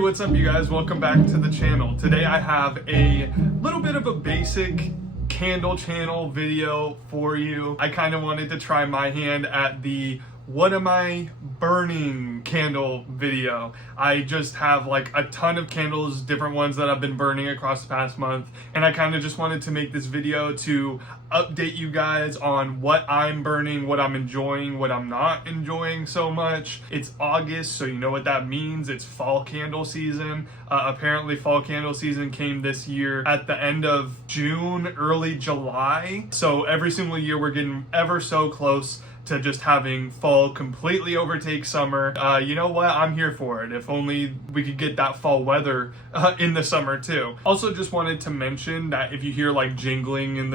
what's up you guys? Welcome back to the channel. Today I have a little bit of a basic candle channel video for you. I kind of wanted to try my hand at the what am I burning candle video. I just have like a ton of candles, different ones that I've been burning across the past month, and I kind of just wanted to make this video to update you guys on what I'm burning, what I'm enjoying, what I'm not enjoying so much. It's August, so you know what that means. It's fall candle season. Apparently fall candle season came this year at the end of June, early July. So every single year we're getting ever so close to just having fall completely overtake summer. You know what? I'm here for it. If only we could get that fall weather in the summer too. Also, just wanted to mention that if you hear like jingling in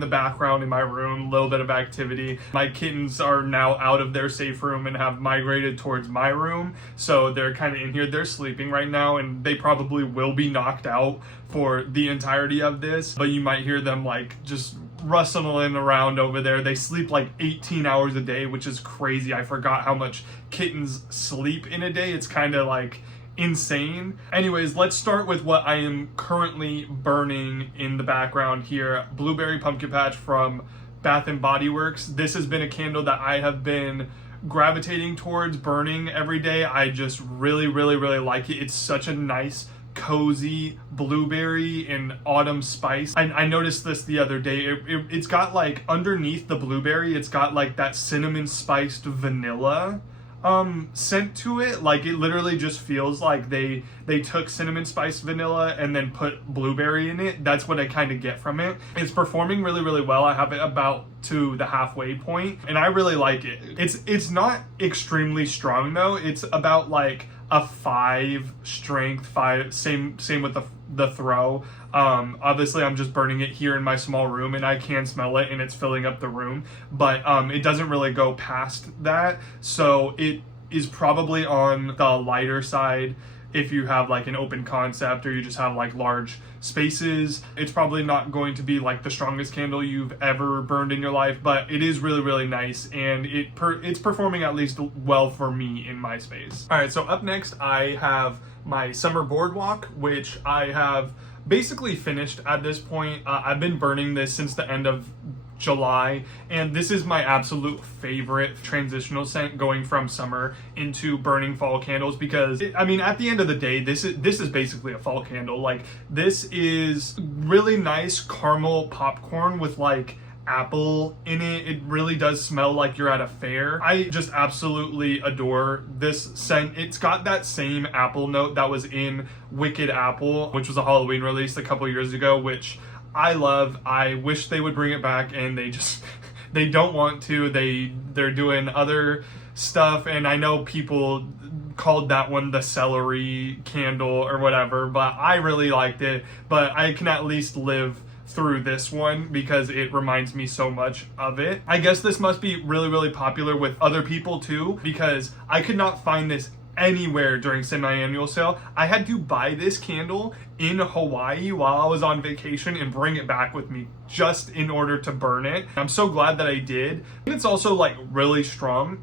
the background in my room, a little bit of activity, my kittens are now out of their safe room and have migrated towards my room. So they're kind of in here. They're sleeping right now, and they probably will be knocked out for the entirety of this. But you might hear them like just rustling around over there. They sleep like 18 hours a day, which is crazy. I forgot how much kittens sleep in a day. It's kind of like insane. Anyways, let's start with what I am currently burning in the background here. Blueberry Pumpkin Patch from Bath and Body Works. This has been a candle that I have been gravitating towards burning every day. I just really like it. It's such a nice cozy blueberry and autumn spice. I noticed this the other day. It's got like underneath the blueberry, it's got like that cinnamon spiced vanilla scent to it. Like it literally just feels like they took cinnamon spiced vanilla and then put blueberry in it. That's what I kind of get from it. It's performing really well. I have it about to the halfway point and I really like it. It's not extremely strong though. It's about like a 5 strength, 5, same with the throw. Obviously I'm just burning it here in my small room and I can smell it and it's filling up the room, but it doesn't really go past that. So it is probably on the lighter side if you have like an open concept or you just have like large spaces. It's probably not going to be like the strongest candle you've ever burned in your life, but it is really nice, and it's performing at least well for me in my space. All right, so up next I have my summer Boardwalk, which I have basically finished at this point. I've been burning this since the end of July, and this is my absolute favorite transitional scent going from summer into burning fall candles, because I mean at the end of the day this is basically a fall candle. Like this is really nice caramel popcorn with like apple in it. It really does smell like you're at a fair. I just absolutely adore this scent. It's got that same apple note that was in Wicked Apple, which was a Halloween release a couple years ago, which I love. I wish they would bring it back, and they don't want to. They're doing other stuff, and I know people called that one the celery candle or whatever, but I really liked it. But I can at least live through this one because it reminds me so much of it. I guess this must be really popular with other people too, because I could not find this anywhere during semi-annual sale. I had to buy this candle in Hawaii while I was on vacation and bring it back with me just in order to burn it. I'm so glad that I did. And it's also like really strong.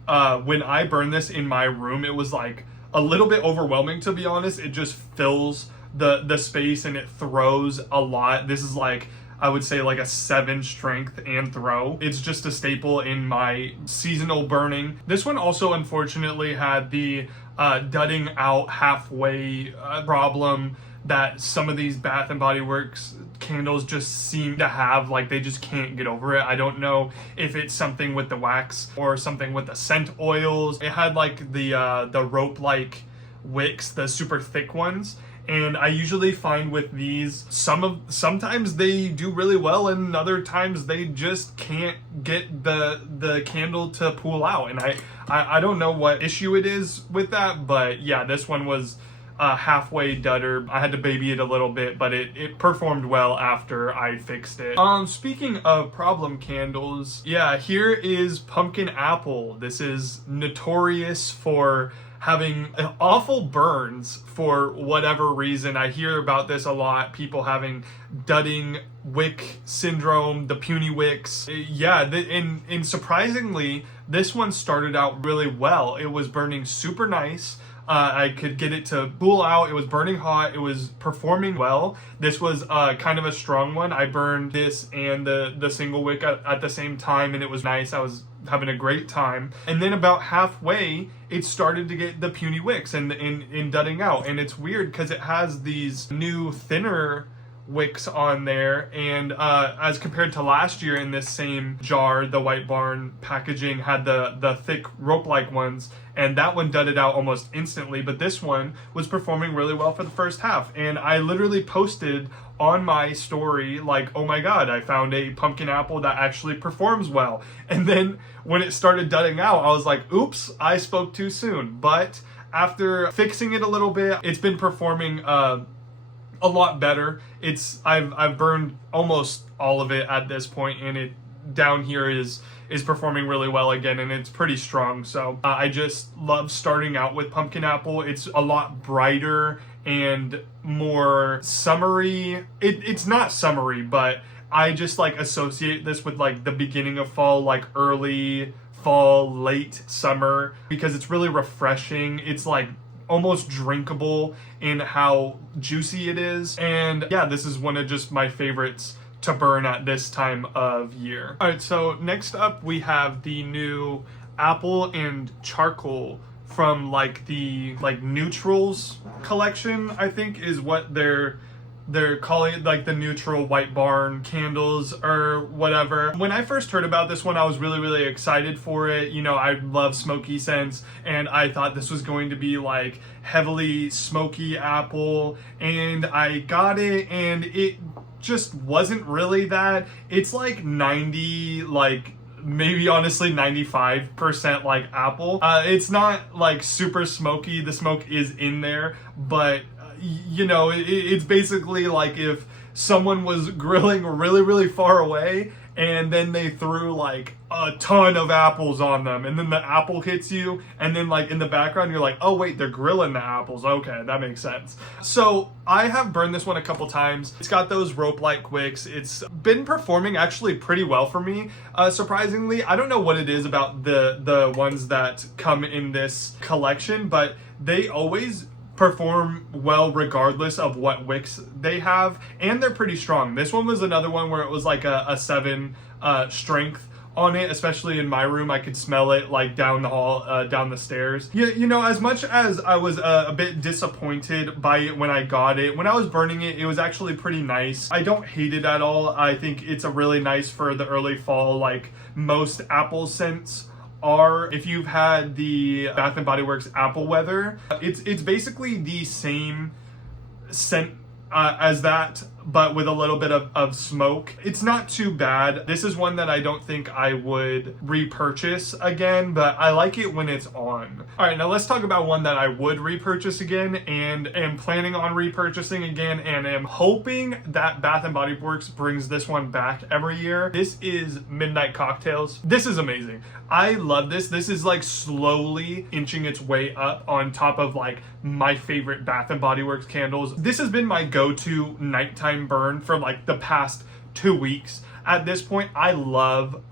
When I burned this in my room, it was like a little bit overwhelming, to be honest. It just fills the space and it throws a lot. This is like, I would say like a 7 strength and throw. It's just a staple in my seasonal burning. This one also unfortunately had the dudding out halfway problem that some of these Bath and Body Works candles just seem to have. Like they just can't get over it. I don't know if it's something with the wax or something with the scent oils. It had like the rope like wicks, the super thick ones. And I usually find with these, sometimes they do really well, and other times they just can't get the candle to pool out. And I don't know what issue it is with that, but yeah, this one was halfway dudder. I had to baby it a little bit, but it performed well after I fixed it. Speaking of problem candles, yeah, here is Pumpkin Apple. This is notorious for having awful burns for whatever reason. I hear about this a lot, people having dudding wick syndrome, the puny wicks. Yeah, and surprisingly, this one started out really well. It was burning super nice. I could get it to cool out. It was burning hot. It was performing well. This was kind of a strong one. I burned this and the single wick at the same time, and it was nice. I was having a great time. And then about halfway, it started to get the puny wicks and in dudding out. And it's weird because it has these new thinner wicks on there, and as compared to last year in this same jar, the White Barn packaging had the thick rope-like ones, and that one dudded out almost instantly, but this one was performing really well for the first half. And I literally posted on my story like, oh my god, I found a pumpkin apple that actually performs well. And then when it started dudding out, I was like, oops, I spoke too soon. But after fixing it a little bit, it's been performing a lot better. I've burned almost all of it at this point, and it down here is performing really well again, and it's pretty strong. So I just love starting out with pumpkin apple. It's a lot brighter and more summery. It's not summery, but I just like associate this with like the beginning of fall, like early fall, late summer, because it's really refreshing. It's like almost drinkable in how juicy it is. And yeah, this is one of just my favorites to burn at this time of year. All right, so next up we have the new apple and charcoal from like the neutrals collection, I think is what they're calling it, like the neutral White Barn candles or whatever. When I first heard about this one, I was really excited for it. You know, I love smoky scents, and I thought this was going to be like heavily smoky apple, and I got it, and it just wasn't really that. It's like 90, like maybe honestly 95% like apple. It's not like super smoky. The smoke is in there, but you know, it's basically like if someone was grilling really far away and then they threw like a ton of apples on them, and then the apple hits you, and then like in the background you're like, oh wait, they're grilling the apples. Okay, that makes sense. So I have burned this one a couple times. It's got those rope-like wicks. It's been performing actually pretty well for me. Surprisingly, I don't know what it is about the ones that come in this collection, but they always perform well regardless of what wicks they have, and they're pretty strong. This one was another one where it was like a 7 strength on it, especially in my room. I could smell it like down the hall, down the stairs. You know, as much as I was a bit disappointed by it when I got it, when I was burning it, it was actually pretty nice. I don't hate it at all. I think it's a really nice for the early fall, like most apple scents are. If you've had the Bath & Body Works Apple Weather, it's basically the same scent as that, but with a little bit of smoke. It's not too bad. This is one that I don't think I would repurchase again, but I like it when it's on. All right, now let's talk about one that I would repurchase again and am planning on repurchasing again, and am hoping that Bath & Body Works brings this one back every year. This is Midnight Cocktails. This is amazing. I love this. This is like slowly inching its way up on top of like my favorite Bath & Body Works candles. This has been my go-to nighttime burn for like the past 2 weeks. At this point, I love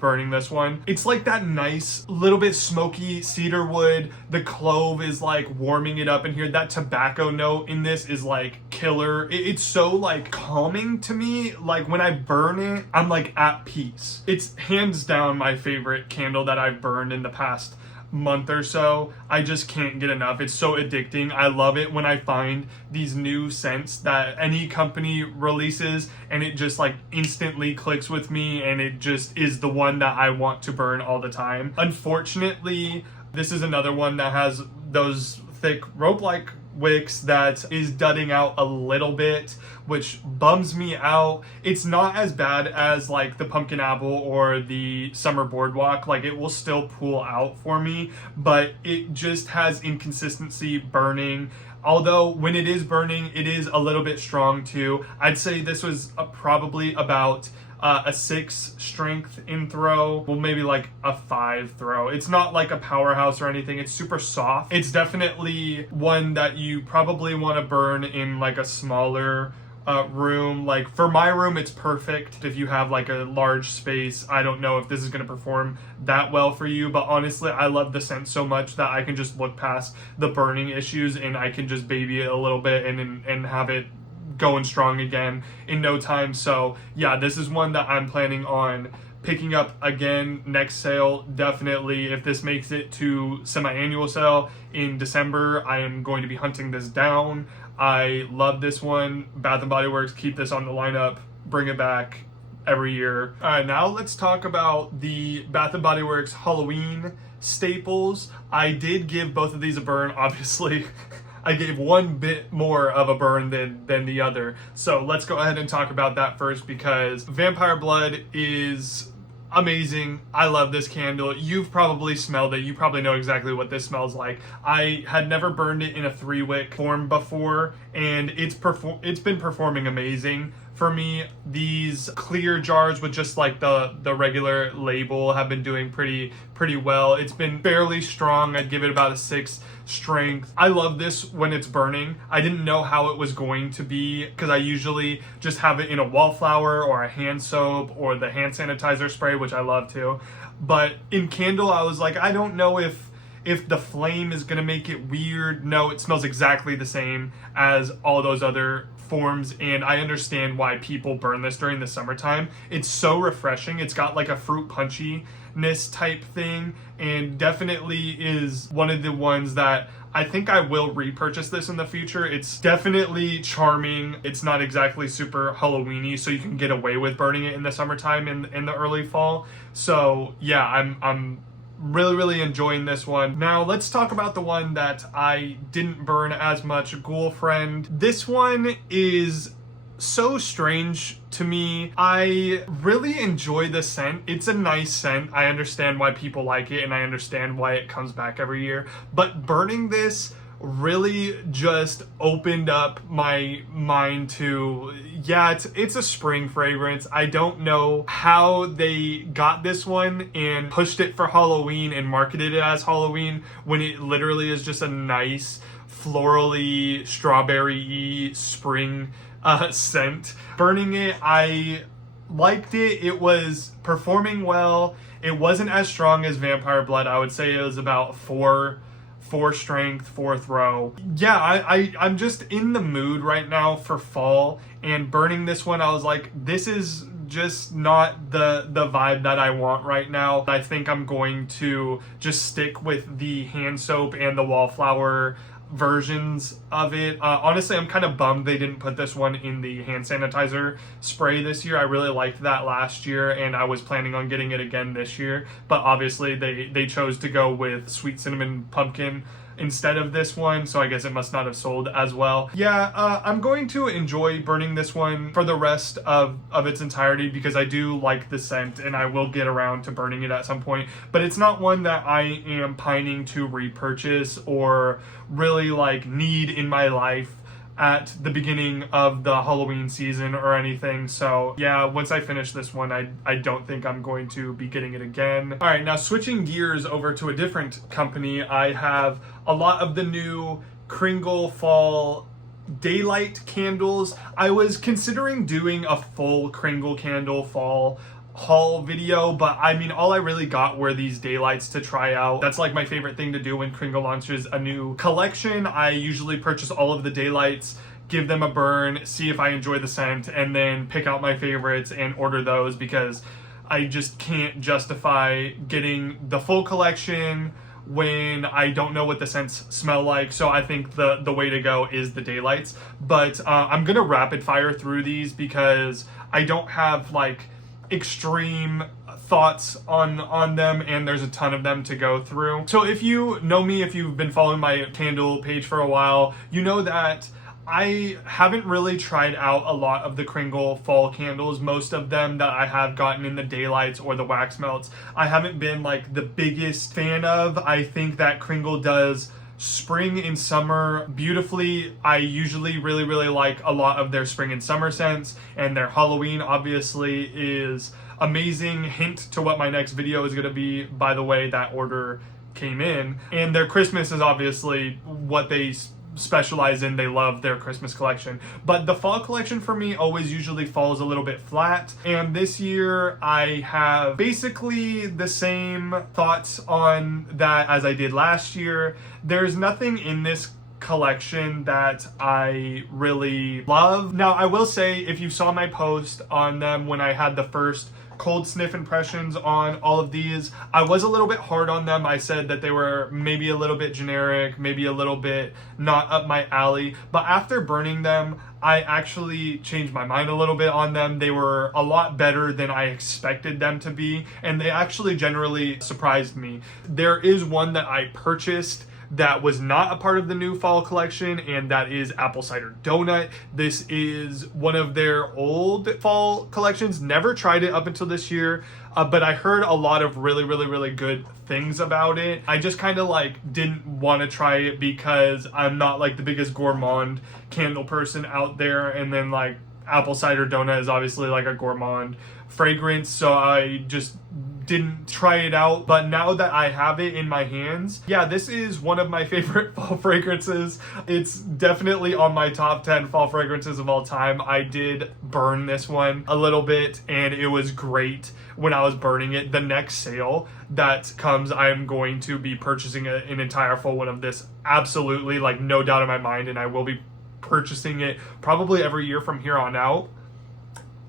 burning this one. It's like that nice little bit smoky cedar wood. The clove is like warming it up in here. That tobacco note in this is like killer. It's so like calming to me. Like when I burn it, I'm like at peace. It's hands down my favorite candle that I've burned in the past month or so. I just can't get enough. It's so addicting. I love it when I find these new scents that any company releases, and it just like instantly clicks with me, and it just is the one that I want to burn all the time. Unfortunately, this is another one that has those thick rope-like wicks that is dudding out a little bit, which bums me out. It's not as bad as like the pumpkin apple or the summer boardwalk. Like it will still pull out for me, but it just has inconsistency burning. Although when it is burning, it is a little bit strong too. I'd say this was probably about a 6 strength in throw, well maybe like a 5 throw. It's not like a powerhouse or anything. It's super soft. It's definitely one that you probably want to burn in like a smaller room. Like for my room, it's perfect. If you have like a large space, I don't know if this is going to perform that well for you, but honestly, I love the scent so much that I can just look past the burning issues and I can just baby it a little bit and have it going strong again in no time. So yeah, this is one that I'm planning on picking up again next sale. Definitely, if this makes it to semi-annual sale in December, I am going to be hunting this down. I love this one. Bath & Body Works, keep this on the lineup, bring it back every year. All right, now let's talk about the Bath & Body Works Halloween staples. I did give both of these a burn, obviously. I gave one bit more of a burn than the other. So let's go ahead and talk about that first, because Vampire Blood is amazing. I love this candle. You've probably smelled it. You probably know exactly what this smells like. I had never burned it in a 3-wick form before, and it's been performing amazing for me. These clear jars with just like the regular label have been doing pretty well. It's been fairly strong. I'd give it about a 6 strength. I love this when it's burning. I didn't know how it was going to be because I usually just have it in a wallflower or a hand soap or the hand sanitizer spray, which I love too. But in candle, I was like, I don't know if the flame is gonna make it weird. No, it smells exactly the same as all those other forms, and I understand why people burn this during the summertime. It's so refreshing. It's got like a fruit punchiness type thing, and definitely is one of the ones that I think I will repurchase this in the future. It's definitely charming. It's not exactly super Halloween-y, so you can get away with burning it in the summertime in the early fall. So yeah, I'm really enjoying this one. Now let's talk about the one that I didn't burn as much, Ghoul Friend. This one is so strange to me. I really enjoy the scent. It's a nice scent. I understand why people like it, and I understand why it comes back every year. But burning this really just opened up my mind to, yeah, it's a spring fragrance. I don't know how they got this one and pushed it for Halloween and marketed it as Halloween when it literally is just a nice florally strawberry-y spring scent. Burning it, I liked it. It was performing well. It wasn't as strong as Vampire Blood. I would say it was about 4 strength, 4 throw. Yeah, I'm just in the mood right now for fall, and burning this one, I was like, this is just not the vibe that I want right now. I think I'm going to just stick with the hand soap and the wallflower versions of it. Honestly, I'm kind of bummed they didn't put this one in the hand sanitizer spray this year. I really liked that last year, and I was planning on getting it again this year, but obviously they chose to go with sweet cinnamon pumpkin instead of this one, so I guess it must not have sold as well. Yeah, I'm going to enjoy burning this one for the rest of its entirety because I do like the scent, and I will get around to burning it at some point, but it's not one that I am pining to repurchase or really like need in my life at the beginning of the Halloween season or anything. So yeah, once I finish this one, I don't think I'm going to be getting it again. All right, now switching gears over to a different company, I have a lot of the new Kringle Fall daylight candles. I was considering doing a full Kringle Candle Fall haul video, but I mean, all I really got were these daylights to try out. That's like my favorite thing to do when Kringle launches a new collection. I usually purchase all of the daylights, give them a burn, see if I enjoy the scent, and then pick out my favorites and order those, because I just can't justify getting the full collection when I don't know what the scents smell like. So I think the way to go is the daylights. But I'm gonna rapid fire through these because I don't have like extreme thoughts on them, and there's a ton of them to go through. So if you know me, if you've been following my candle page for a while, you know that I haven't really tried out a lot of the Kringle fall candles. Most of them that I have gotten in the daylights or the wax melts, I haven't been like the biggest fan of. I think that Kringle does spring and summer beautifully. I usually really like a lot of their spring and summer scents, and their Halloween obviously is amazing. Hint to what my next video is going to be, by the way, that order came in. And their Christmas is obviously what they specialize in. They love their Christmas collection. But the fall collection for me always usually falls a little bit flat. And this year I have basically the same thoughts on that as I did last year. There's nothing in this collection that I really love. Now, I will say, if you saw my post on them when I had the first cold sniff impressions on all of these, I was a little bit hard on them. I said that they were maybe a little bit generic, maybe a little bit not up my alley. But after burning them, I actually changed my mind a little bit on them. They were a lot better than I expected them to be, and they actually generally surprised me. There is one that I purchased that was not a part of the new fall collection, and that is Apple Cider Donut. This is one of their old fall collections. Never tried it up until this year, but I heard a lot of really good things about it. I just kind of like didn't want to try it because I'm not like the biggest gourmand candle person out there, and then like Apple Cider Donut is obviously like a gourmand fragrance, so I just didn't try it out. But now that I have it in my hands, yeah, this is one of my favorite fall fragrances. It's definitely on my top 10 fall fragrances of all time. I did burn this one a little bit, and it was great when I was burning it. The next sale that comes, I'm going to be purchasing an entire full one of this, absolutely, like no doubt in my mind, and I will be purchasing it probably every year from here on out.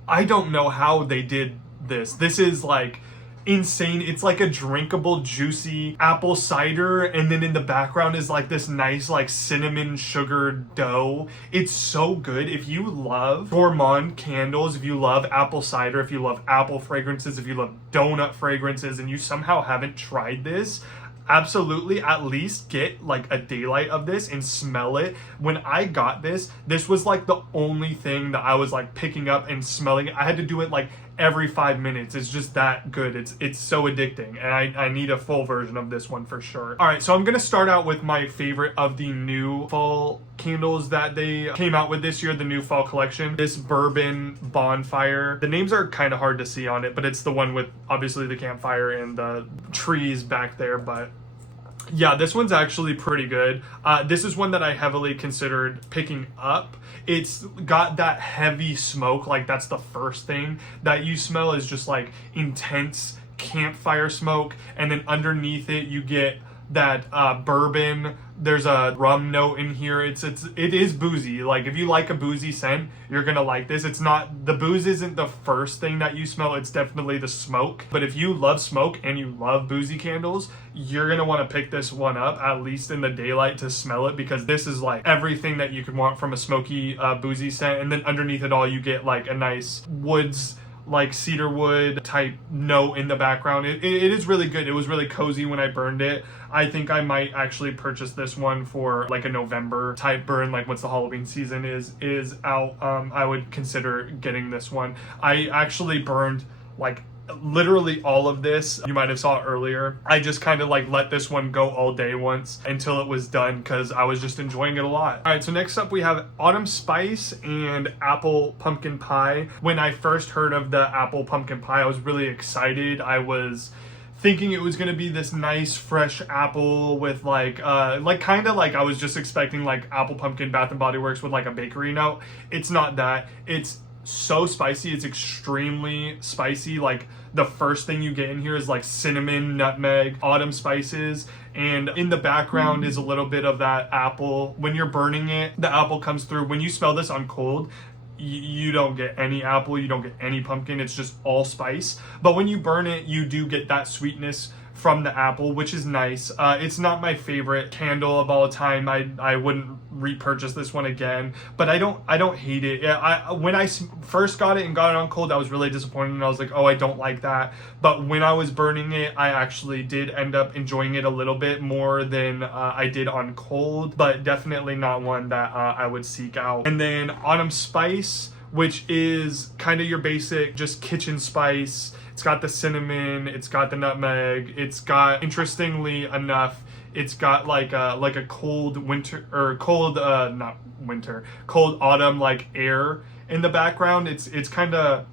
I don't know how they did this. This is like insane. It's like a drinkable, juicy apple cider, and then in the background is like this nice like cinnamon sugar dough. It's so good. If you love gourmand candles, if you love apple cider, if you love apple fragrances, if you love donut fragrances, and you somehow haven't tried this, absolutely at least get like a daylight of this and smell it. When I got this was like the only thing that I was like picking up and smelling. I had to do it like every 5 minutes. It's just that good. It's so addicting, and I need a full version of this one for sure. All right, so I'm gonna start out with my favorite of the new fall candles that they came out with this year, the new fall collection. This Bourbon Bonfire. The names are kind of hard to see on it, but it's the one with obviously the campfire and the trees back there. But yeah, this one's actually pretty good. This is one that I heavily considered picking up. It's got that heavy smoke, like that's the first thing that you smell, is just like intense campfire smoke, and then underneath it you get that bourbon. There's a rum note in here. It is boozy. Like if you like a boozy scent, you're gonna like this. It's not, the booze isn't the first thing that you smell, it's definitely the smoke. But if you love smoke and you love boozy candles, you're gonna want to pick this one up, at least in the daylight, to smell it, because this is like everything that you could want from a smoky boozy scent. And then underneath it all you get like a nice woods, like cedar wood type note in the background. It is really good. It was really cozy when I burned it. I think I might actually purchase this one for like a November type burn, like once the Halloween season is out. I would consider getting this one. I actually burned like literally all of this. You might have saw it earlier. I just kind of like let this one go all day once until it was done, because I was just enjoying it a lot. All right, so next up we have Autumn Spice and Apple Pumpkin Pie. When I first heard of the Apple Pumpkin Pie, I was really excited. I was thinking it was gonna be this nice fresh apple with like kind of like I was just expecting like Apple Pumpkin Bath and Body Works with like a bakery note. It's not that. It's so spicy. It's extremely spicy. Like the first thing you get in here is like cinnamon, nutmeg, autumn spices, and in the background is a little bit of that apple. When you're burning it, the apple comes through. When you smell this on cold, you don't get any apple, you don't get any pumpkin, it's just all spice. But when you burn it, you do get that sweetness from the apple, which is nice. It's not my favorite candle of all time. I wouldn't repurchase this one again, but I don't hate it. When I first got it and got it on cold, I was really disappointed, and I was like, oh, I don't like that. But when I was burning it, I actually did end up enjoying it a little bit more than I did on cold, but definitely not one that I would seek out. And then Autumn Spice, which is kind of your basic just kitchen spice. It's got the cinnamon, it's got the nutmeg, it's got, interestingly enough, it's got like a cold winter, or cold not winter, cold autumn like air in the background. It's kind of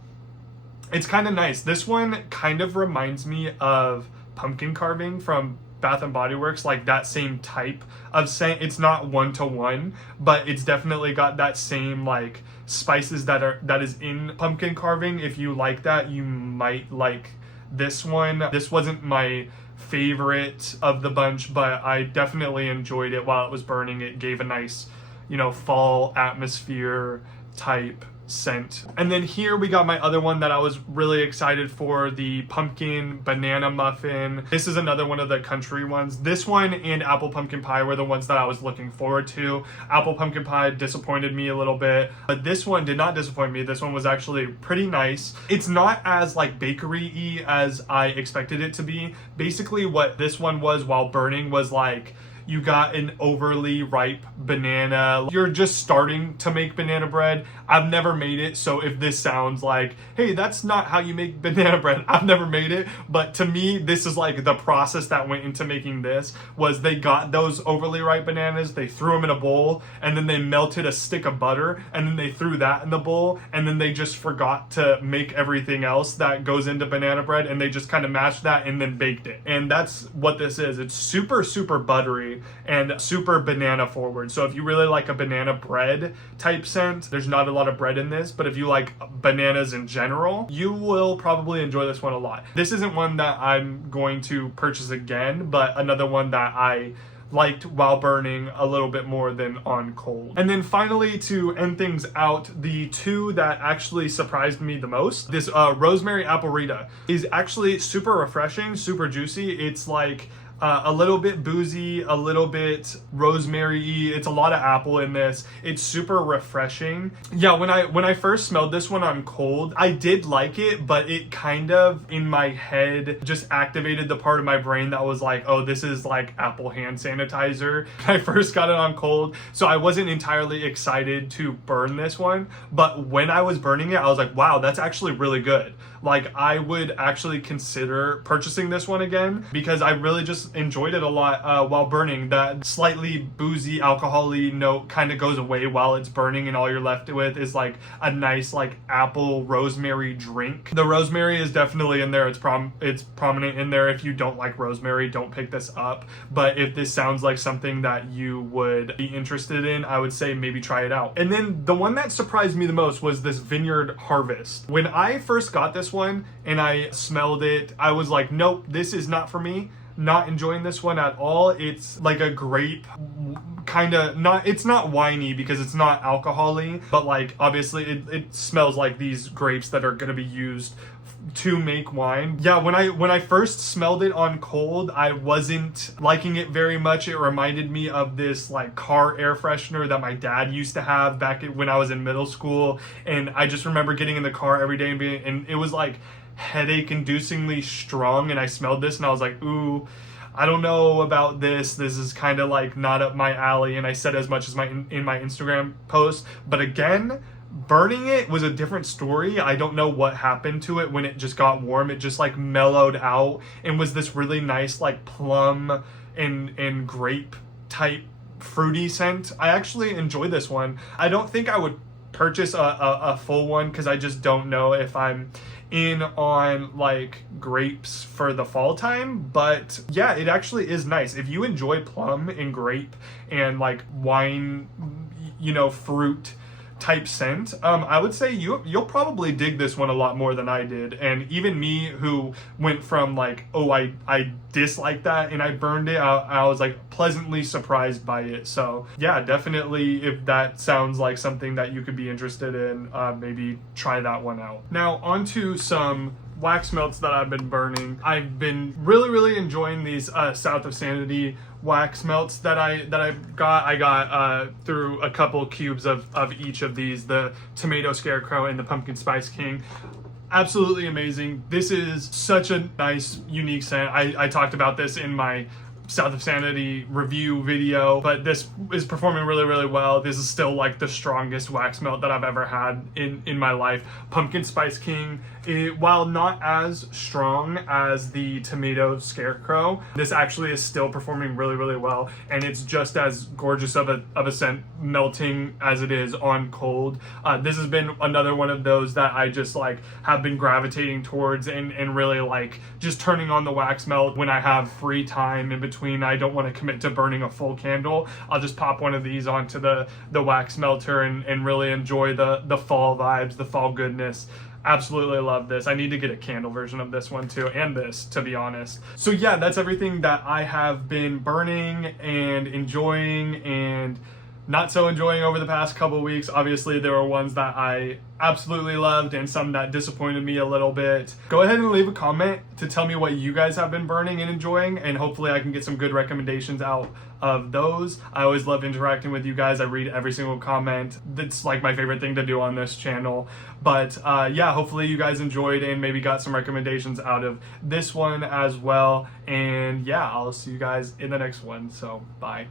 nice. This one kind of reminds me of pumpkin carving from Bath and Body Works, like that same type of scent. It's not one-to-one, but it's definitely got that same like spices that is in pumpkin carving. If you like that, you might like this one. This wasn't my favorite of the bunch, but I definitely enjoyed it while it was burning. It gave a nice, you know, fall atmosphere type scent. And then here we got my other one that I was really excited for, the pumpkin banana muffin. This is another one of the country ones. This one and apple pumpkin pie were the ones that I was looking forward to. Apple pumpkin pie disappointed me a little bit, but this one did not disappoint me. This one was actually pretty nice. It's not as like bakery-y as I expected it to be. Basically what this one was while burning was like, you got an overly ripe banana. You're just starting to make banana bread. I've never made it, so if this sounds like, hey, that's not how you make banana bread, I've never made it, but to me, this is like the process that went into making this, was they got those overly ripe bananas, they threw them in a bowl, and then they melted a stick of butter, and then they threw that in the bowl, and then they just forgot to make everything else that goes into banana bread, and they just kind of mashed that and then baked it. And that's what this is. It's super, super buttery and super banana forward. So if you really like a banana bread type scent, there's not a lot of bread in this, but if you like bananas in general, you will probably enjoy this one a lot. This isn't one that I'm going to purchase again, but another one that I liked while burning a little bit more than on cold. And then finally, to end things out, the two that actually surprised me the most, this rosemary apple Rita is actually super refreshing, super juicy. It's like a little bit boozy, a little bit rosemary-y. It's a lot of apple in this. It's super refreshing. Yeah, when I first smelled this one on cold, I did like it, but it kind of, in my head, just activated the part of my brain that was like, oh, this is like apple hand sanitizer. When I first got it on cold, so I wasn't entirely excited to burn this one, but when I was burning it, I was like, wow, that's actually really good. Like, I would actually consider purchasing this one again, because I really just enjoyed it a lot while burning. That slightly boozy, alcohol-y note kind of goes away while it's burning, and all you're left with is like a nice like apple rosemary drink. The rosemary is definitely in there. It's prominent in there. If you don't like rosemary, don't pick this up. But if this sounds like something that you would be interested in, I would say maybe try it out. And then the one that surprised me the most was this Vineyard Harvest. When I first got this one and I smelled it, I was like, nope, this is not for me. Not enjoying this one at all. It's like a grape kind of, not, it's not winey because it's not alcohol-y, but like obviously it smells like these grapes that are going to be used to make wine. Yeah, when I first smelled it on cold, I wasn't liking it very much. It reminded me of this like car air freshener that my dad used to have back when I was in middle school, and I just remember getting in the car every day and it was like headache-inducingly strong, and I smelled this and I was like, ooh, I don't know about this. This is kind of like not up my alley, and I said as much as in my Instagram post. But again, burning it was a different story. I don't know what happened to it when it just got warm. It just like mellowed out and was this really nice like plum and grape type fruity scent. I actually enjoyed this one. I don't think I would purchase a full one because I just don't know if I'm in on like grapes for the fall time, but yeah, it actually is nice. If you enjoy plum and grape and like wine, you know, fruit type scent, I would say you'll probably dig this one a lot more than I did. And even me, who went from like, oh, I dislike that and I burned it, I was like pleasantly surprised by it. So yeah, definitely, if that sounds like something that you could be interested in, maybe try that one out. Now onto some wax melts that I've been burning. I've been really enjoying these South of Sanity wax melts that I got. I got through a couple cubes of each of these, the Tomato Scarecrow and the Pumpkin Spice King. Absolutely amazing. This is such a nice, unique scent. I talked about this in my South of Sanity review video, but this is performing really well. This is still like the strongest wax melt that I've ever had in my life. Pumpkin Spice King while not as strong as the tomato scarecrow, this actually is still performing really, really well, and it's just as gorgeous of a scent melting as it is on cold. This has been another one of those that I just like have been gravitating towards and really like just turning on the wax melt when I have free time in between. I don't want to commit to burning a full candle. I'll just pop one of these onto the wax melter and really enjoy the fall vibes, the fall goodness. Absolutely love this. I need to get a candle version of this one too, and this, to be honest. So yeah, that's everything that I have been burning and enjoying and not so enjoying over the past couple of weeks. Obviously, there were ones that I absolutely loved and some that disappointed me a little bit. Go ahead and leave a comment to tell me what you guys have been burning and enjoying, and hopefully I can get some good recommendations out of those. I always love interacting with you guys. I read every single comment. That's like my favorite thing to do on this channel. But yeah, hopefully you guys enjoyed and maybe got some recommendations out of this one as well. And yeah, I'll see you guys in the next one. So bye.